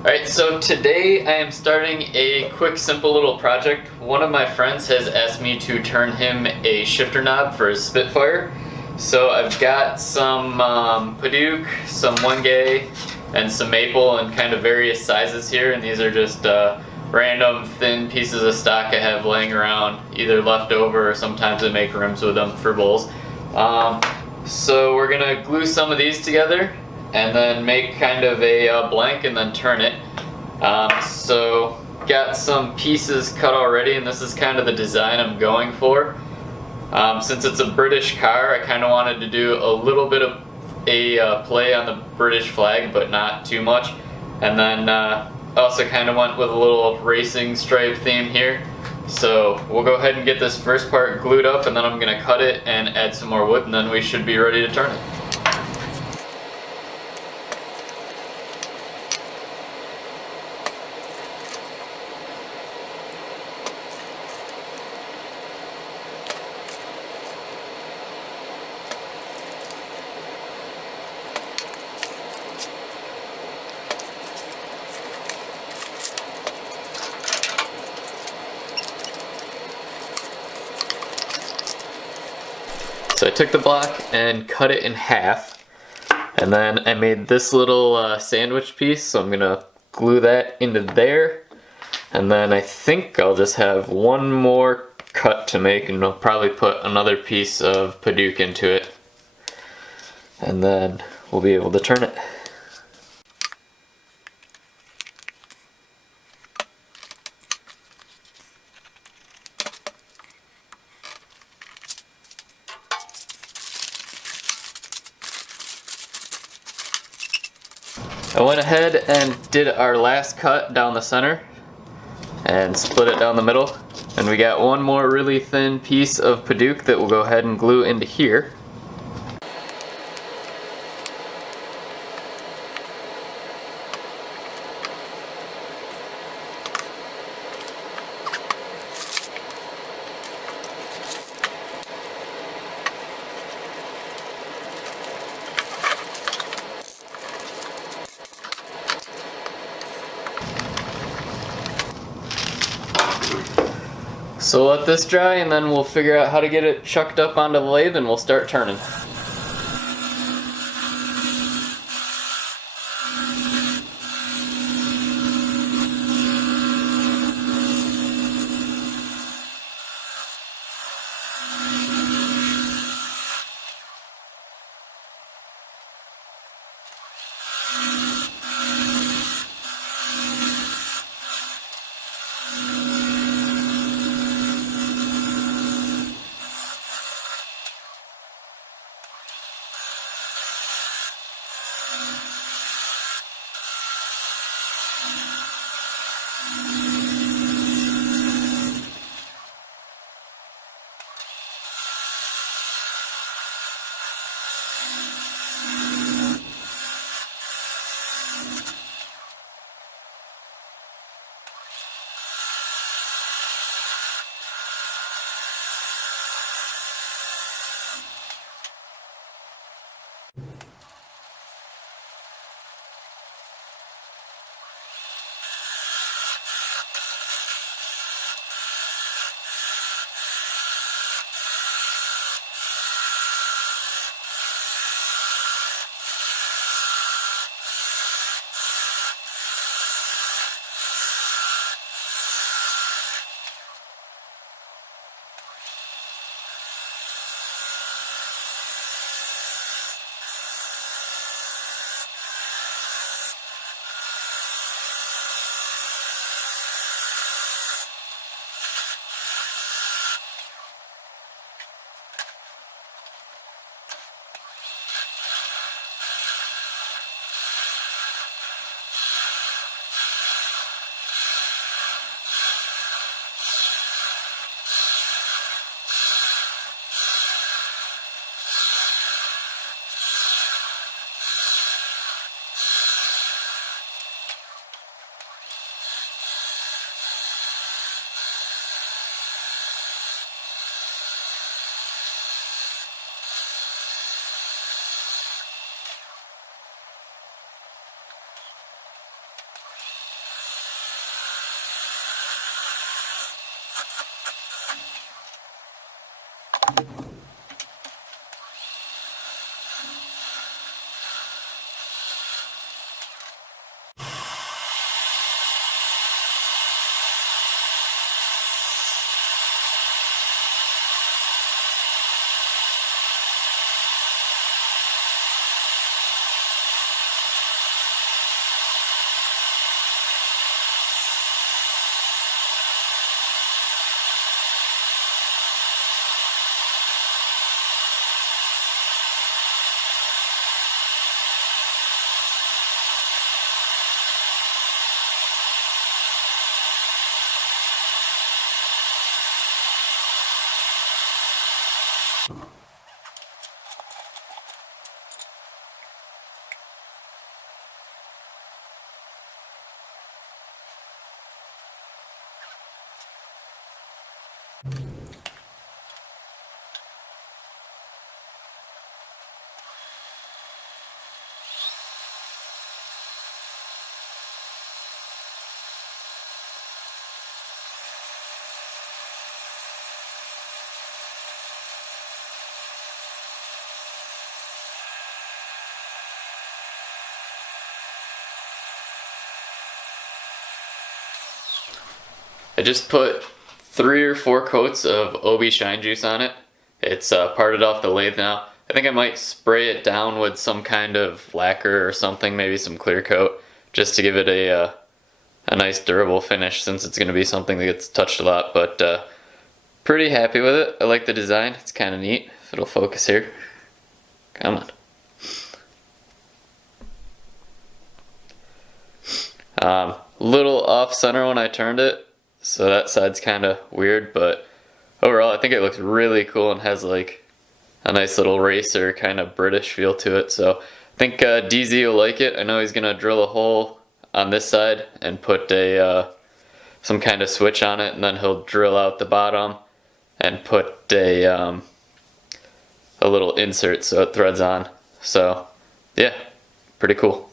Alright, so today I am starting a quick, simple little project. One of my friends has asked me to turn him a shifter knob for his Spitfire. So I've got some Padauk, some Wenge, and some maple in kind of various sizes here, and these are just random thin pieces of stock I have laying around, either left over or sometimes I make rims with them for bowls. So we're gonna glue some of these together and then make kind of a blank and then turn it. So got some pieces cut already, and this is kind of the design I'm going for. Since it's a British car, I kind of wanted to do a little bit of a play on the British flag, but not too much. And then also kind of went with a little racing stripe theme here. So we'll go ahead and get this first part glued up, and then I'm going to cut it and add some more wood, and then we should be ready to turn it. So I took the block and cut it in half, and then I made this little sandwich piece, so I'm going to glue that into there, and then I think I'll just have one more cut to make, and I'll probably put another piece of Padauk into it, and then we'll be able to turn it. I went ahead and did our last cut down the center and split it down the middle, and we got one more really thin piece of Padauk that we'll go ahead and glue into here. So let this dry, and then we'll figure out how to get it chucked up onto the lathe, and we'll start turning. I just put 3 or 4 coats of OB Shine Juice on it. It's parted off the lathe now. I think I might spray it down with some kind of lacquer or something, maybe some clear coat, just to give it a nice durable finish, since it's going to be something that gets touched a lot. But pretty happy with it. I like the design. It's kind of neat. If it'll focus here. Come on. Little off center when I turned it, so that side's kind of weird, but overall I think it looks really cool and has like a nice little racer kind of British feel to it. So I think DZ will like it. I know he's gonna drill a hole on this side and put a some kind of switch on it, and then he'll drill out the bottom and put a little insert so it threads on. So yeah, pretty cool.